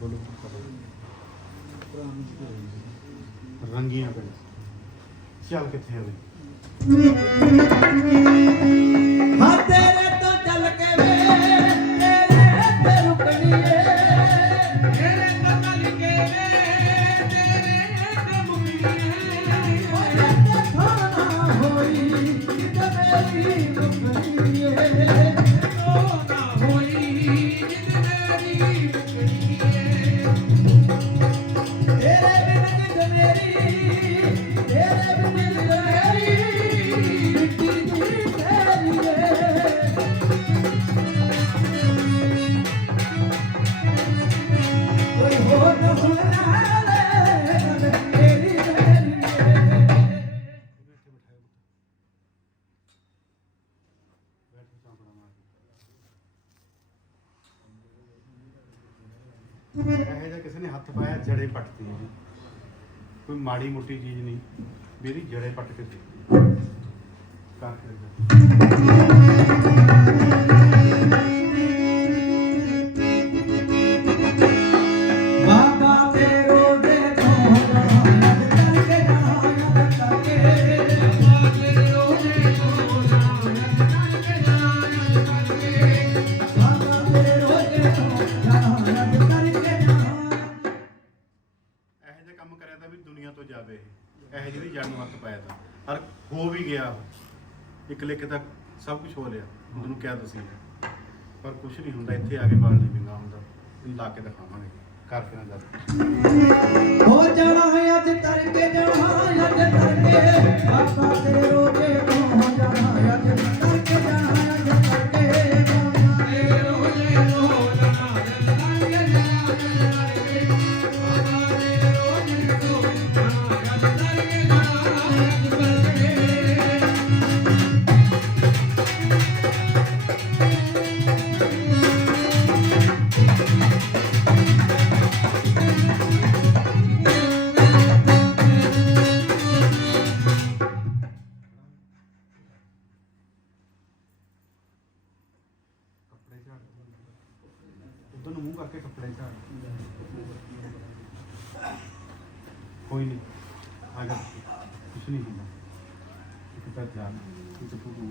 ਬੋਲੋ। ਰੰਗੀਆਂ ਪਿੰਡ ਚੱਲ ਕਿੱਥੇ ਹੋਵੇ ਕੋਈ ਮਾੜੀ ਮੋਟੀ ਚੀਜ਼ ਨਹੀਂ। ਮੇਰੀ ਜੜੇ ਪੱਟ ਕੇ ਸੀ ਕਰ ਇਹ ਨੂੰ ਹੱਥ ਪਾਇਆ ਤਾਂ। ਪਰ ਹੋ ਵੀ ਗਿਆ ਇੱਕ ਲੇਕੇ ਤੱਕ ਸਭ ਕੁਝ ਹੋ ਲਿਆ। ਤੁਹਾਨੂੰ ਕਿਹਾ ਤੁਸੀਂ ਪਰ ਕੁਝ ਨਹੀਂ ਹੁੰਦਾ। ਇੱਥੇ ਆ ਕੇ ਬਾਲ ਨਹੀਂ ਵਿੰਗਾ ਹੁੰਦਾ। ਇਹਨੂੰ ਲਾ ਕੇ ਦਿਖਾਵਾਂਗੇ। ਕਰਕੇ ਨਾ ਜਾ ਹੋ ਜਾਣਾ ਹੈ ਅੱਜ ਕਰਕੇ ਜਾਣਾ ਹੈ ਅੱਜ ਕਰਕੇ ਬਾਬਾ ਤੇਰੋ ਦੇ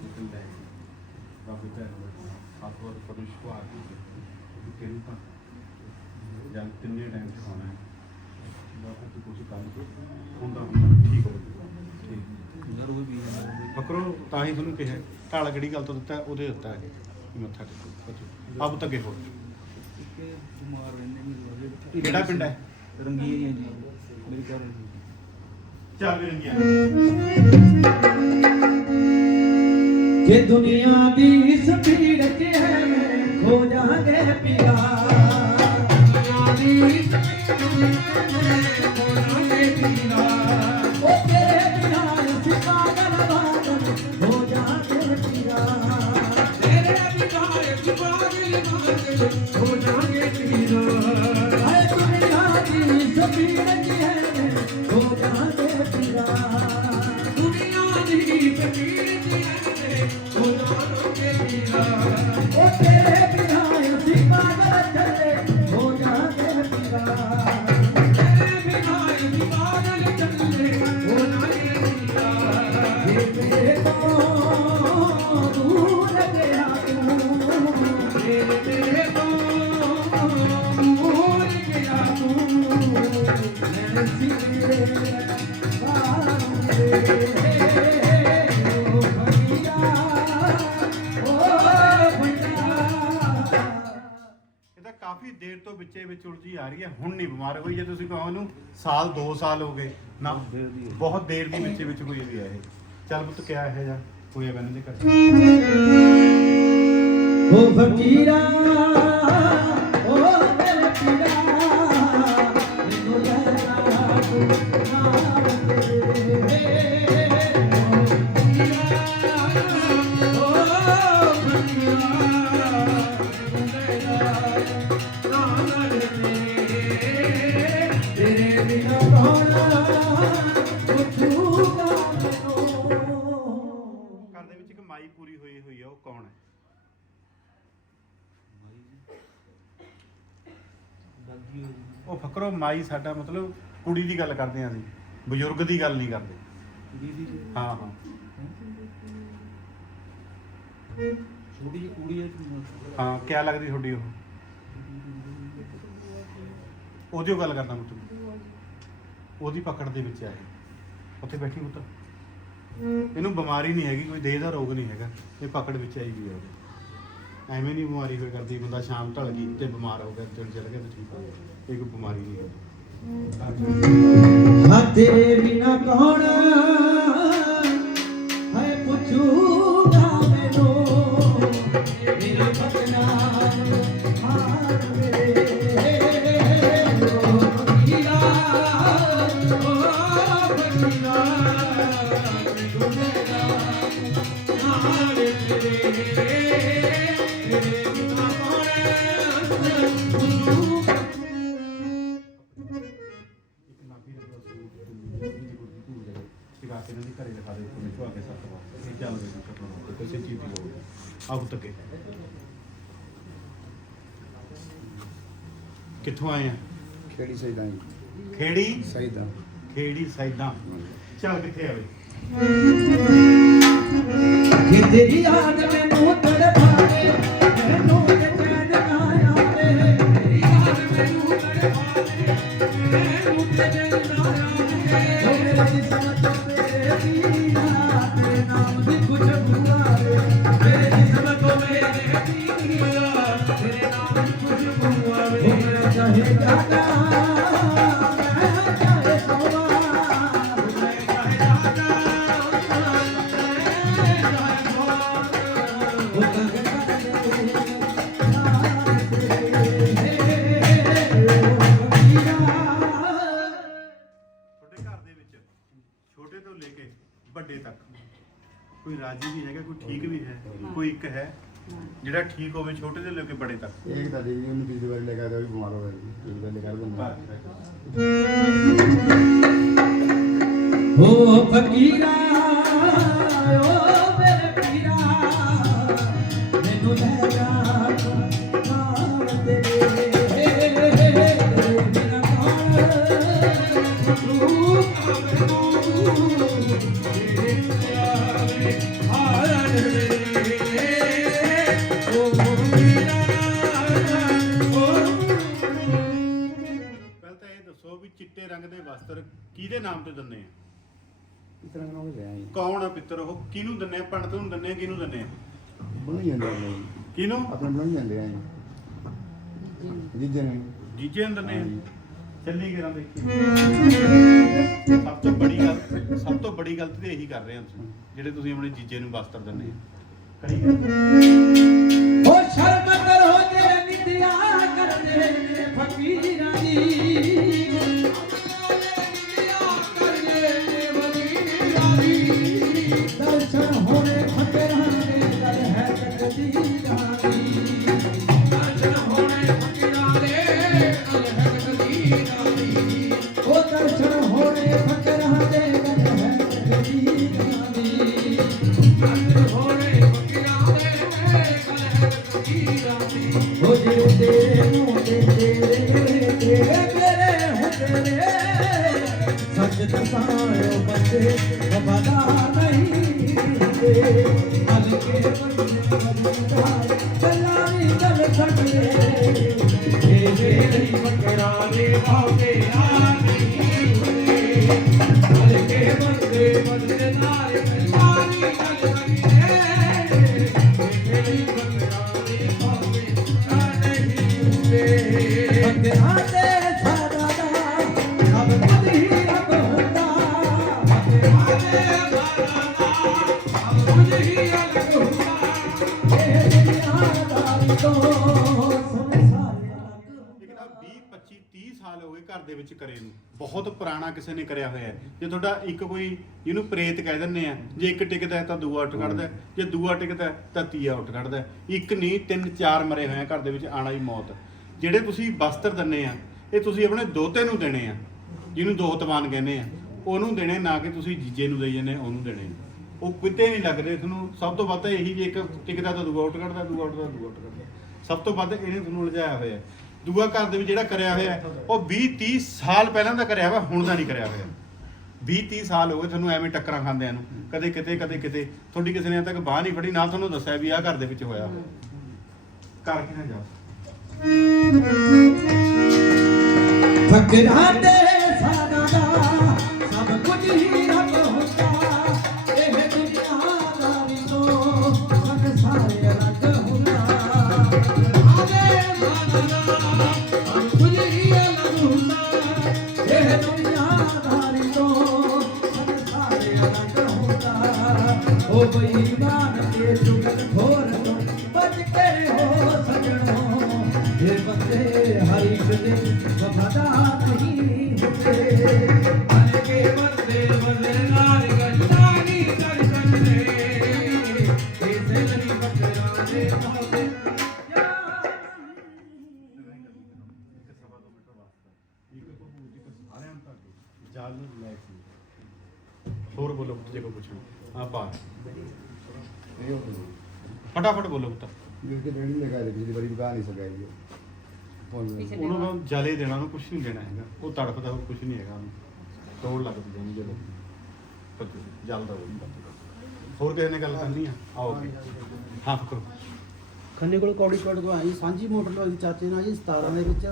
ਦਾ ਹੱਥ ਵਾਰ ਪਰੁਸ਼ ਕੋ ਆ ਗਈ ਕਿ ਕਿਹਨੂੰ ਤਾਂ ਜਾਂ ਤਿੰਨੇ ਟਾਈਮ ਤੇ ਹੋਣਾ ਹੈ ਬਾਬਾ ਤੂੰ ਕੁਛ ਕੰਮ ਹੁੰਦਾ ਹੁੰਦਾ ਠੀਕ ਹੋ ਜਾਊਗਾ ਠੀਕ ਫਕਰੋ ਤਾਂ ਹੀ ਤੁਹਾਨੂੰ ਕਿਹਾ ਢਾਲ ਕਿਹੜੀ ਗੱਲ ਤੋਂ ਦਿੱਤਾ? ਉਹਦੇ ਦਿੱਤਾ ਹੈ ਮੱਥਾ ਟੇਕੋ ਅਬ ਤੱਕ ਹੋ ਬਿਮਾਰ ਰਹਿੰਦੇ ਨੇ ਕਿਹੜਾ ਪਿੰਡ ਹੈ? ਰੰਗੀਆਂ ਜੀ। ਮੇਰੀ ਘਰ। ਚੱਲ ਰੰਗੀਆਂ ਕਿ ਦੁਨੀਆ ਦੀ ਕਾਫੀ ਦੇਰ ਤੋਂ ਵਿੱਚੇ ਵਿੱਚ ਉਲਝੀ ਆ ਰਹੀ ਹੈ। ਹੁਣ ਨਹੀਂ ਬਿਮਾਰ ਹੋਈ ਜੇ ਤੁਸੀਂ ਕਹੋ ਇਹਨੂੰ। ਸਾਲ 2 ਸਾਲ ਹੋ ਗਏ। ਨਾ। ਬਹੁਤ ਦੇਰ ਦੀ ਵਿੱਚੇ ਵਿੱਚ ਹੋਈ ਵੀ ਹੈ ਇਹ। ਚੱਲ ਪੁੱਤ ਕਿਆ ਇਹ ਜਾ ਹੋਇਆ ਬੈਨ ਦੇ ਘਰ ਓ ਫਕੀਰਾ ਫਕਰੋ ਮਾਈ ਸਾਡਾ ਮਤਲਬ ਕੁੜੀ ਦੀ ਗੱਲ ਕਰਦੇ ਆਂ ਅਸੀਂ। ਬਜ਼ੁਰਗ ਦੀ ਗੱਲ ਨਹੀਂ ਕਰਦੇ। ਦੀਦੀ ਜੀ ਹਾਂ ਹਾਂ। ਛੋਟੀ ਜਿਹੀ ਕੁੜੀ ਹੈ ਹਾਂ ਕਿਆ ਲੱਗਦੀ ਤੁਹਾਡੀ ਉਹ? ਉਹਦੀ ਗੱਲ ਕਰਦਾ ਮੈਂ ਤੁਹਾਨੂੰ ਉਹਦੀ ਪਕੜ ਦੇ ਵਿੱਚ ਆ ਇਹ। ਉੱਥੇ ਬੈਠੀ ਪੁੱਤ। ਇਹਨੂੰ ਬਿਮਾਰੀ ਨਹੀਂ ਹੈਗੀ ਕੋਈ ਦੇਹ ਦਾ ਰੋਗ ਨਹੀਂ ਹੈਗਾ। ਇਹ ਪਕੜ ਵਿੱਚ ਆਈ ਵੀ ਹੈ। ਐਵੇਂ ਨਹੀਂ ਬਿਮਾਰੀ ਹੋਈ ਕਰਦੀ ਬੰਦਾ ਸ਼ਾਮ ਢਲ ਗਈ ਤੇ ਬਿਮਾਰ ਹੋ ਗਿਆ ਦਿਨ ਚਲ ਗਿਆ ਤੇ ਠੀਕ ਹੋ ਗਿਆ। ਇਹ ਕੋਈ ਬਿਮਾਰੀ ਨਹੀਂ ਹੈ। ਹਾਂ ਬਿਨਾ ਕੌਣ ਹੈ ਪੁੱਛੂਗਾ ਮੈਨੂੰ? ਮੇਰਾ ਬਚਨਾ ਮਾਰ ਮੇਰੇ ਓ ਫਕੀਰਾ ਆਪ ਤੱਕੇ ਕਿੱਥੋਂ ਆਏ ਆ? ਖੇੜੀ ਸਹੀਦਾ ਜੀ। ਖੇੜੀ? ਸਹੀਦਾ ਖੇੜੀ ਸੈਦਾਂ ਚੱਲ ਕਿੱਥੇ ਆਵੇ ਕਿ ਤੇਰੀ ਯਾਦ ਤੁਹਾਡੇ ਘਰ ਦੇ ਵਿੱਚ ਛੋਟੇ ਤੋਂ ਲੈ ਕੇ ਵੱਡੇ ਤੱਕ ਕੋਈ ਰਾਜੀ ਵੀ ਹੈਗਾ ਕੋਈ ਠੀਕ ਵੀ ਹੈ ਕੋਈ ਇੱਕ ਹੈ ਜਿਹੜਾ ਠੀਕ ਹੋਵੇ ਛੋਟੇ ਤੋਂ ਲੈ ਕੇ ਵੱਡੇ ਤੱਕ? ਇੱਕ ਤਾਂ ਦੇਵੀ ਉਹਨੂੰ ਪਿਛਲੀ ਵਾਰੀ ਲੈ ਕੇ ਆਇਆ ਵੀ ਬਿਮਾਰ ਹੋ ਗਿਆ ਜੀ ਇੱਕ ਵਾਰ ਲੈ ਕੇ ਆਇਆ ਓ ਫਕੀਰਾ ਓ ਮੇਰੇ ਪੀਰਾ ਤਰ੍ਹਾਂ ਨਾਲ ਗਿਆ ਜੀ। ਕੌਣ ਆ ਪਿੱਤਰ ਉਹ? ਕਿਹਨੂੰ ਦਿੰਨੇ ਆ? ਪੰਡਤ ਨੂੰ ਦਿੰਨੇ ਆ? ਕਿਹਨੂੰ ਦਿੰਨੇ ਆ? ਜਾਂਦੇ ਆ ਜੀ। ਕਿਹਨੂੰ? ਆਪਣੇ ਬਣਾਈ ਜਾਂਦੇ ਆ ਜੀ। ਜੀਜੇ ਨੇ। ਜੀਜੇ ਨੂੰ ਦਿੰਨੇ ਆ। ਚੱਲੀ ਗਰਾਂ ਦੇਖੀ। ਸਭ ਤੋਂ ਬੜੀ ਗੱਲ ਸਭ ਤੋਂ ਬੜੀ ਗਲਤੀ ਤੇ ਇਹੀ ਕਰ ਰਹੇ ਆ ਤੁਸੀਂ ਜਿਹੜੇ ਤੁਸੀਂ ਆਪਣੇ ਜੀਜੇ ਨੂੰ ਵਸਤਰ ਦਿੰਨੇ ਆ। ਕਰੀ ਗਏ। ਓ ਸ਼ਰਮ ਮਕਰਾਂ ਦੇ ਸਾਲ ਹੋ ਗਏ ਘਰ ਦੇ ਵਿੱਚ ਕਰੇ ਨੂੰ। ਬਹੁਤ ਪੁਰਾਣਾ ਕਿਸੇ ਨੇ ਕਰਿਆ ਹੋਇਆ ਹੈ। ਜੇ ਤੁਹਾਡਾ ਇੱਕ ਕੋਈ ਜਿਹਨੂੰ ਪ੍ਰੇਤ ਕਹਿ ਦਿੰਦੇ ਆ ਜੇ ਇੱਕ ਟਿਕਦਾ ਹੈ ਤਾਂ ਦੂਆ ਉੱਠ ਕੱਢਦਾ ਹੈ, ਜੇ ਦੂਆ ਟਿਕਦਾ ਹੈ ਤਾਂ ਤੀਆ ਉੱਠ ਕੱਢਦਾ ਹੈ। ਇੱਕ ਨਹੀਂ ਤਿੰਨ ਚਾਰ ਮਰੇ ਹੋਏ ਆ ਘਰ ਦੇ ਵਿੱਚ ਆਣਾ ਹੀ ਮੌਤ। ਜਿਹੜੇ ਤੁਸੀਂ ਵਸਤਰ ਦਿੰਨੇ ਆ ਇਹ ਤੁਸੀਂ ਆਪਣੇ ਦੋਤੇ ਨੂੰ ਦੇਣੇ ਆ ਜਿਹਨੂੰ ਦੋਹਤਵਾਨ ਕਹਿੰਦੇ ਆ ਉਹਨੂੰ ਦੇਣੇ ਨਾ ਕਿ ਤੁਸੀਂ ਜੀਜੇ ਨੂੰ ਦੇਈ ਜਾਂਦੇ ਉਹਨੂੰ ਦੇਣੇ। ਉਹ ਕਿਤੇ ਨਹੀਂ ਲੱਗਦੇ ਤੁਹਾਨੂੰ ਸਭ ਤੋਂ ਵੱਧ ਤਾਂ ਇਹੀ ਜੇ ਇੱਕ ਟਿਕਦਾ ਤਾਂ ਦੂਆ ਉੱਠ ਕੱਢਦਾ ਦੂਆ ਉੱਠਦਾ ਦੂਆ ਉੱਠ ਕੱਢਦਾ ਸਭ ਤੋਂ ਵੱਧ ਇਹਨੇ ਤੁਹਾਨੂੰ ਲਜਾਇਆ ਹੋਇਆ ਹੈ। ਦੂਆ ਘਰ ਦੇ ਵਿੱਚ ਜਿਹੜਾ ਕਰਿਆ ਹੋਇਆ ਹੈ, ਉਹ 20 30 ਸਾਲ ਪਹਿਲਾਂ ਦਾ ਕਰਿਆ ਹੋਇਆ ਹੁਣ ਦਾ ਨਹੀਂ ਕਰਿਆ ਹੋਇਆ। 20 30 ਸਾਲ ਹੋ ਗਏ ਤੁਹਾਨੂੰ ਐਵੇਂ ਟੱਕਰਾਂ ਖਾਂਦਿਆਂ ਨੂੰ। ਕਦੇ ਕਿਤੇ ਕਦੇ ਕਿਤੇ। ਤੁਹਾਡੀ ਕਿਸੇ ਨੇ ਅਜੇ ਤੱਕ ਬਾਹ ਨਹੀਂ ਫੜੀ ਨਾਲ ਤੁਹਾਨੂੰ ਦੱਸਿਆ ਵੀ ਆਹ ਘਰ ਦੇ ਵਿੱਚ ਹੋਇਆ। ਕਰ ਕੇ ਨਾ ਜਾ ਫਕਰਾਂ ਦੇ ਸਾਡਾ ਦਾ ਹੁੰਦਾ ਉਹ ਬੇਈਮਾਨ ਪੁੱਤ ਜੇ ਕੋ ਪੁੱਛਣਾ ਆ ਪਾ ਇਹ ਹੋ ਗਈ ਫਟਾਫਟ ਬੋਲੋ ਪੁੱਤ। ਕੇ ਰੇੜੀ ਲਗਾ ਦੇ ਪਿਛਲੀ ਵਾਰੀ ਬਗਾ ਨਹੀਂ ਸਕਿਆ ਜੀ। ਉਹ ਉਹਨੂੰ ਮੈਂ ਜਲੇ ਦੇਣਾ ਉਹਨੂੰ ਕੁਝ ਨਹੀਂ ਦੇਣਾ ਹੈਗਾ। ਉਹ ਤੜਫਦਾ ਕੁਝ ਨਹੀਂ ਹੈਗਾ ਉਹਨੂੰ। ਤੋੜ ਲੱਗਦੀ ਜਦੋਂ। ਪਰ ਜਲਦਾ ਉਹ ਹੋਰ ਕਿਸੇ ਨੇ ਗੱਲ ਕਰਨੀ ਆ? ਆਓ। ਅੱਗੇ। ਹਾਂ ਫਕਰੋ। ਖੰਨੇ ਕੋਲ ਕੌੜੀ ਕੋਟ ਤੋਂ ਆਈ ਸਾਂਝੀ ਮੋਟਰ ਲਵਾਈ ਚਾਚੇ ਨਾਲ ਜੀ 17 ਦੇ ਵਿੱਚ।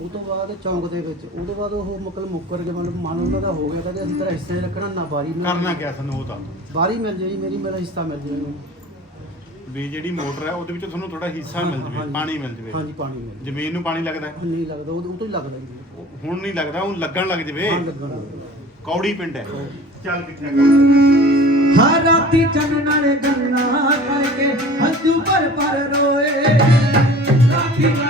ਉਹ ਤੋਂ ਬਾਅਦ ਚੌਂਕ ਦੇ ਵਿੱਚ ਉਹ ਤੋਂ ਬਾਅਦ ਉਹ ਮਤਲਬ ਮੁੱਕਰ ਕੇ ਮਤਲਬ ਮਨ ਉਹਨਾਂ ਦਾ ਹੋ ਗਿਆ ਕਹਿੰਦੇ ਅਸੀਂ ਤੇਰਾ ਹਿੱਸਾ ਹੀ ਰੱਖਣਾ ਨਾ ਬਾਰੀ ਮਿਲ- ਕਰਨਾ ਕਿਆ ਸਾਨੂੰ ਉਹ ਦੱਸ ਦਿਓ। ਬਾਰੀ ਮਿਲ ਜੇ ਜੀ ਮੇਰੀ ਮੇਰਾ ਹਿੱਸਾ ਮਿਲ ਜੇ ਮੈਨੂੰ ਵੀ ਜਿਹੜੀ ਮੋਟਰ ਹੈ ਉਹਦੇ ਵਿੱਚ ਤੁਹਾਨੂੰ ਥੋੜਾ ਹਿੱਸਾ ਮਿਲ ਜਵੇ ਹਾਂਜੀ। ਪਾਣੀ ਮਿਲ ਜਵੇ। ਹਾਂਜੀ ਪਾਣੀ ਮਿਲ ਜੇ ਜ਼ਮੀਨ ਨੂੰ ਪਾਣੀ ਲੱਗਦਾ ਹੈ? ਨਹੀਂ ਲੱਗਦਾ ਉਹ ਉਹ ਤੋਂ ਹੀ ਲੱਗਦਾ ਜੀ। ਉਹ ਹੁਣ ਨਹੀਂ ਲੱਗਦਾ ਉਹ ਲੱਗਣ ਲੱਗ ਜਵੇ। ਹਾਂ ਲੱਗਣਾ ਕੌੜੀ ਪਿੰਡ ਹੈ। ਚੱਲ ਕਿੱਥੇ ਹਰ ਰਾਤੀ ਚੰਨ ਨਾਲ ਗੱਲਾਂ ਕਰਕੇ ਹੰਝੂ ਭਰ ਭਰ ਰੋਏ। ਰਾਤੀ ਚੰਨ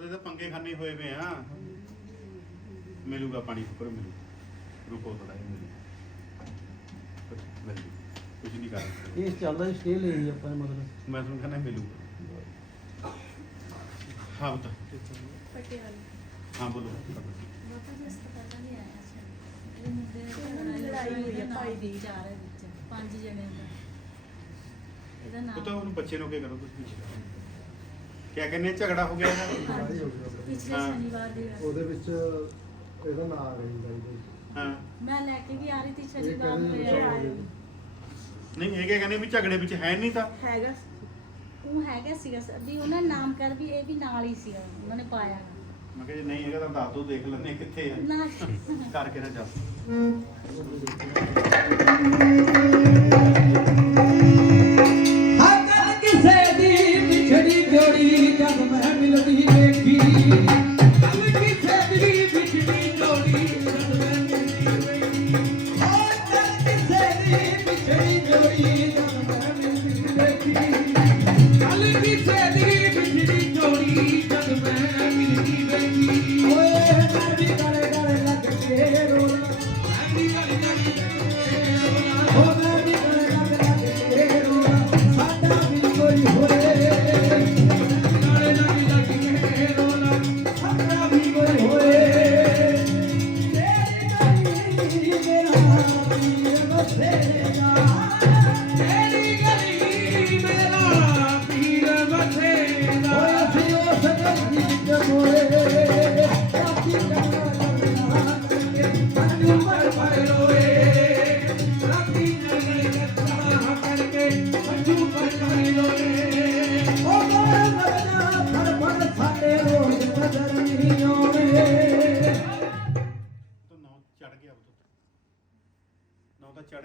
ਦੇ ਤਾਂ ਪੰਗੇ ਖਾਨੇ ਹੋਏ ਵੇ ਆ। ਮਿਲੂਗਾ ਪਾਣੀ ਉੱਪਰ ਮਿਲੂ। ਰੁਕੋ ਥੋੜਾ ਜਿਹਾ ਮਿਲੂ। ਕੁਝ ਨਹੀਂ ਕਰ ਇਹ ਚੱਲਦਾ ਸਟੇ ਲੈ ਜੀ ਆਪਾਂ ਨੇ ਮਤਲਬ। ਮੈਂ ਤੁਹਾਨੂੰ ਕਹਿੰਦਾ ਮਿਲੂ। ਹਾਂ ਬਤਾ ਹਾਂ ਬੋਲੋ। ਬਾਬਾ ਜੀ ਹਸਪਤਾਲ ਨਹੀਂ ਆਇਆ ਸੀ ਇਹ ਮੁੰਡੇ ਨਾਲ ਲੜਾਈ ਹੋਈ ਹੈ ਭਾਈ ਦੀ। ਚਾਰ ਹੈ ਵਿੱਚ ਪੰਜ ਜਣਿਆਂ ਦਾ। ਇਹਦਾ ਨਾਮ ਉਹ ਤਾਂ ਉਹਨੂੰ ਬੱਚੇ ਨੂੰ ਕੀ ਕਰੋ ਤੁਸੀਂ ਕਿਆ ਕਹਿੰਦੇ ਝਗੜਾ ਹੋ ਗਿਆ ਇਹਦਾ ਹਾਂਜੀ, ਪਿਛਲੇ ਹਾਂ। ਸ਼ਨੀਵਾਰ ਦੀ ਰਾਤ। ਉਹਦੇ ਵਿੱਚ ਇਹਦਾ ਨਾਮ ਆ ਰਿਹਾ ਜੀ ਹਾਂ। ਮੈਂ ਲੈ ਕੇ ਵੀ ਆ ਰਹੀ ਸੀ ਇਹ ਸ਼ਨੀਵਾਰ ਨੂੰ ਕਹਿੰਦੇ ਇਹ ਆਇਆ ਨਹੀਂ ਇਹ ਕਿਆ ਕਹਿੰਦੇ ਵੀ ਝਗੜੇ ਵਿੱਚ ਹੈ ਨਹੀਂ ਤਾਂ? ਹੈਗਾ ਉਹ ਹੈਗਾ ਸੀਗਾ ਸ- ਵੀ ਉਹਨਾਂ ਨੇ ਨਾਮ ਕਰ ਵੀ ਇਹ ਵੀ ਨਾਲ ਹੀ ਸੀਗਾ ਉਹਨਾਂ ਨੇ ਪਾਇਆ ਮੈਂ ਕਿਹਾ ਜੇ ਨਹੀਂ ਹੈਗਾ ਤਾਂ ਦੱਸ ਦੋ ਦੇਖ ਲੈਂਦੇ ਹਾਂ ਕਿੱਥੇ ਆ। ਨਾ। ਕਰਕੇ ਨਾ ਚੱਲ ਅਗਰ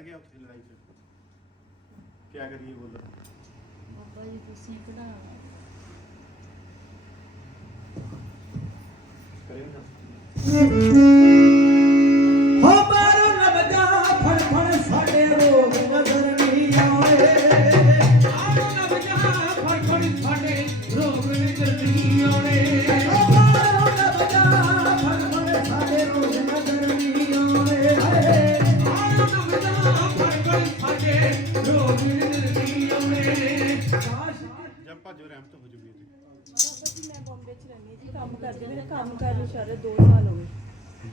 ਗਿਆ ਉੱਥੇ ਲੜਾਈ 'ਚ? ਕੀ ਕਰੀਏ ਬੋਲੋ। ਬਾਬਾ ਜੀ ਤੁਸੀਂ ਕਢਾ ਹੋ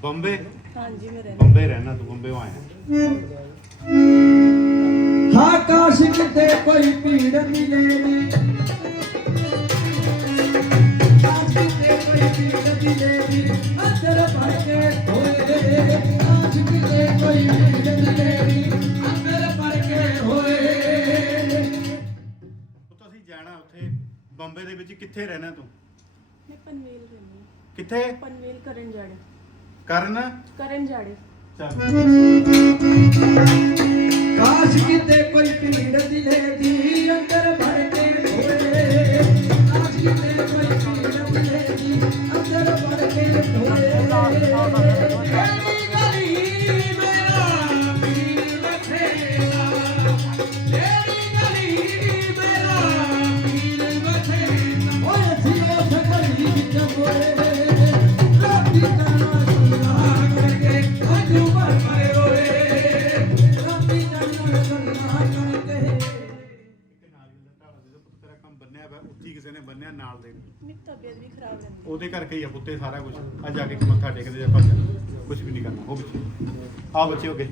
ਬੰਬੇ? ਹਾਂਜੀ ਮੈਂ ਰਹਿੰਦੀ ਬੰਬੇ ਰਹਿਣਾ ਤੂੰ ਬੰਬੇ ਆਇਆ। ਹਾਂ ਕਾਸ਼ ਕਿਤੇ ਕੋਈ ਪੀੜ ਮਿਲੇਗੀ। ਕਾਸ਼ ਕਿਤੇ ਕੋਈ ਪੀੜ ਮਿਲੇਗੀ। ਅੰਦਰ ਭਰ ਕੇ ਹੋਏ ਕਾਸ਼ ਕਿਤੇ ਕੋਈ ਪੀੜ ਮਿਲੇਗੀ। ਅੰਦਰ ਭਰ ਕੇ ਹੋਏ। ਉਹ ਤਾਂ ਅਸੀਂ ਜਾਣਾ ਉੱਥੇ ਬੰਬੇ ਦੇ ਵਿੱਚ ਕਿੱਥੇ ਰਹਿਣਾ ਤੂੰ? ਮੈਂ ਪਨਵੇਲ ਰਹਿੰਦੀ ਕਿੱਥੇ? ਪਨਵੇਲ ਕਰਨ ਜਾੜੇ ਕਰਨ? ਕਰਨ ਜਾੜੇ ਕਾਸ਼ ਕਿਤੇ ਕੋਈ ਪੀੜ ਦਿਲੇ ਦੀ ਅੰਦਰ ਭਰ ਕੇ ਹੋਏ ਕਾਸ਼ ਕਿਤੇ ਕੋਈ ਪੀੜ ਦਿਲੇ ਦੀ ਅੰਦਰ ਭਰ ਕੇ ਹੋਏ ਕਰਕੇ ਸਾਰਾ ਕੁਝ ਅੱਜ ਜਾ ਕੇ ਮੱਥਾ ਟੇਕਦੇ ਜਾ ਭੱਜ ਕੁਝ ਵੀ ਨਹੀਂ ਕਰਨਾ। ਉਹ ਬੱਚੇ ਆ ਬੱਚੇ ਹੋ ਗਏ